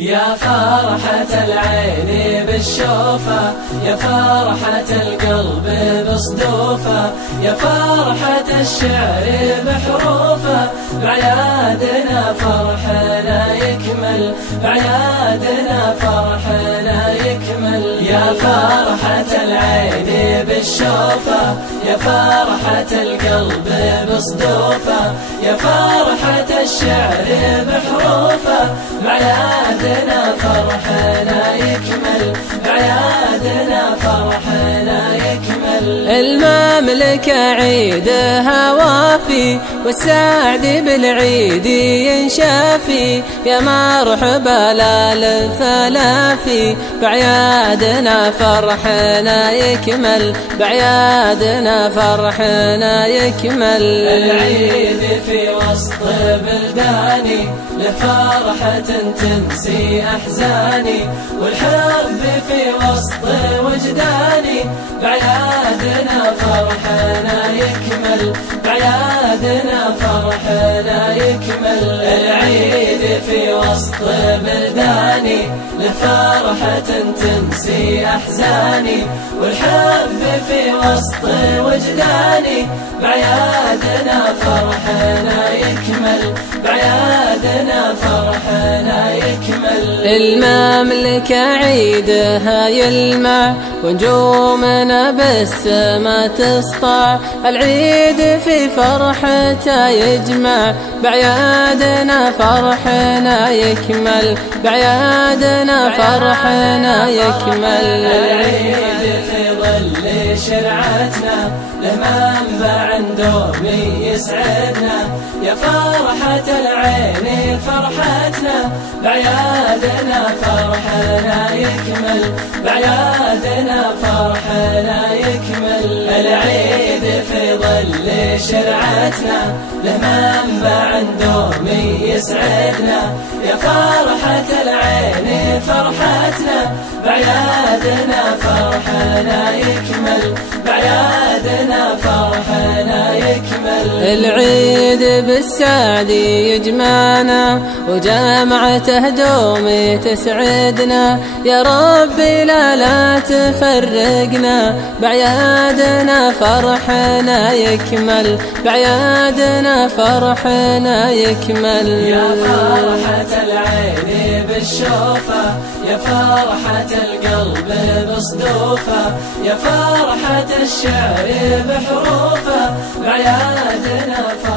يا فرحة العين بالشوفة، يا فرحة القلب بصدوفة، يا فرحة الشعر بحروفه، بعيادنا فرحنا يكمل، بعيادنا فرحنا يكمل. يا فرحة العين بالشوفة، يا فرحة القلب بصدوفة، يا فرحة الشعر بحروفه، بعيادنا فرحنا يكمل، بعيادنا فرحنا يكمل. المملكة عيدها وافي، والسعد بالعيد ينشافي، يا مرحبا للفلافي، بعيادنا فرحنا يكمل، بعيادنا فرحنا يكمل. العيد في وسط بلداني، لفرحة تنسي أحزاني، والحب في وسط وجداني، بعيادنا فرحنا يكمل، بعيادنا فرحنا يكمل. العيد في وسط بلداني، لفرحة تنسي أحزاني، والحب في وسط وجداني، بعيادنا فرحنا يكمل، بعيادنا فرحنا يكمل. المملكة عيدها يلمع، ونجومنا بالسما تسطع، العيد في فرحته يجمع، بعيادنا فرحنا يكمل، بعيادنا فرحنا يكمل. العيد في ظل شرعتنا، له منبع دومي يسعدنا، يا فرحة العين فرحتنا، بعيادنا فرحنا يكمل، بعيادنا فرحنا يكمل. العيد في ظل شرعتنا، له منبع دومي يسعدنا، يا فرحة العين فرحتنا، بعيادنا فرحنا يكمل، بعيادنا فرحنا يكمل. العيد بالسعد يجمعنا، وجامعته دومي تسعدنا، يا ربي لا تفرقنا، بعيادنا فرحنا يكمل، بعيادنا فرحنا يكمل. يا فرحة العين بالشوفة، يا فرحة القلب بصدوفة، يا فرحة الشعر بحروفه، بعيادنا فرحنا